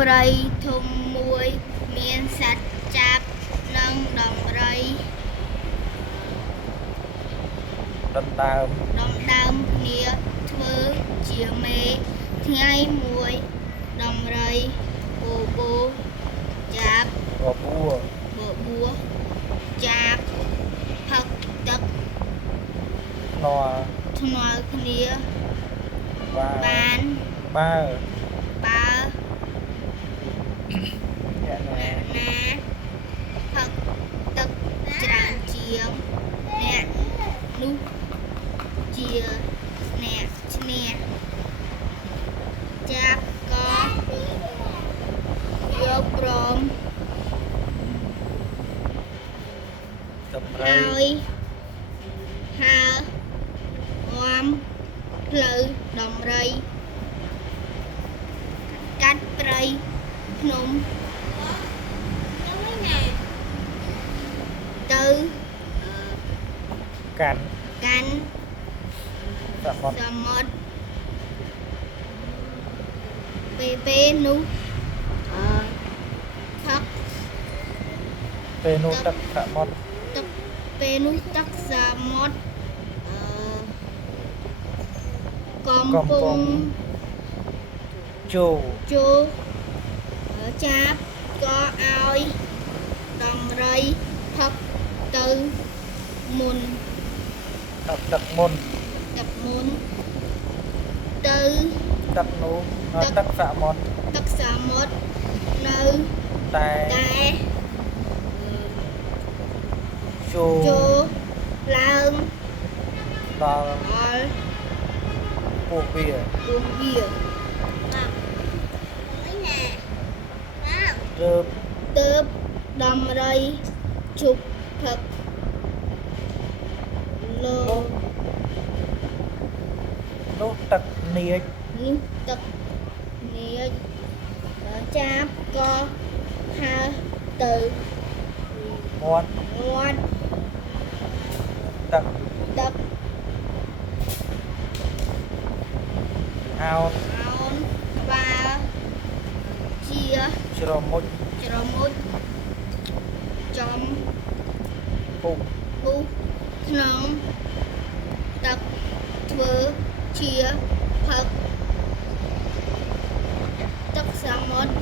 ប្រៃធំមួយមានសត្វចាប់និងដំរីដណ្ដើមគ្នាធ្វើជាមេថ្ងៃមួយដំរីបបួចាប់ចាប់ផឹកទឹកថ្នល់គ្នាបានបើអ្នកណាផឹកទឹកច្រើនជាងអ្នកនោះជាអ្នកឈ្នះចាប់ក៏យកព្រមហើយហើងាំផ្លូវដំរីកាត់ព្រៃភ្នំទៅកាន់សមុទ្រពេលនោះផឹកពេលនោះទឹកសមុទ្រពេលនោះទឹកសមុទ្រកំពុងចូលចាប់ក៏ឲ្យដំរីផឹកទៅមុនទឹកមុនទៅទឹកនោះទឹកសមុទ្រនៅតែចូលឡើងដល់ពួកវាទើបដំរីជប់ផឹកនោះទឹកនាចចាប់ក៏ហើរទៅមាត់ទឹកអោនក្បាលជាច្រមុជចំពុះក្នុងទឹកធ្វើជាផឹកទឹកសមុទ្រ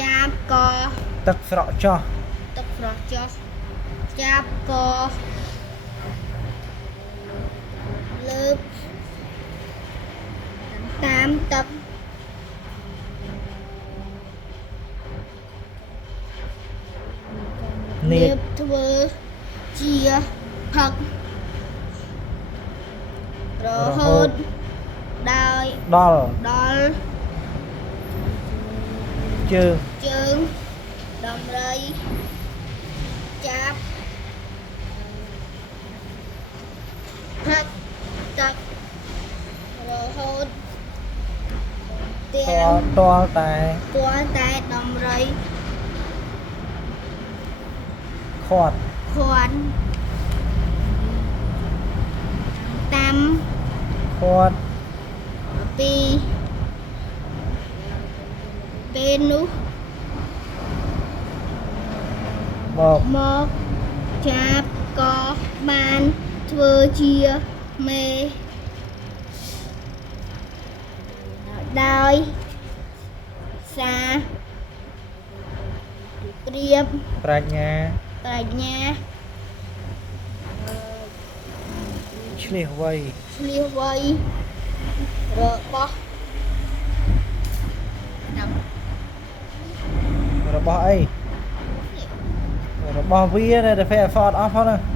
ចាប់ក៏ទឹកស្រក់ចុះចាប់ក៏លើបតាមទឹកនាបធ្វើជាផឹករហូតដល់ជើងដំរីចាប់ផឹកទឹករហូតទាល់តែដំរីខាត់តាមពីពេលនោះមកចាប់ក៏បានធ្វើជាមេដោយសារព្រាបប្រាជ្ញាឆ្លៀសវៃរបស់អីរបស់វាដែលតែអត់អស់ផងណា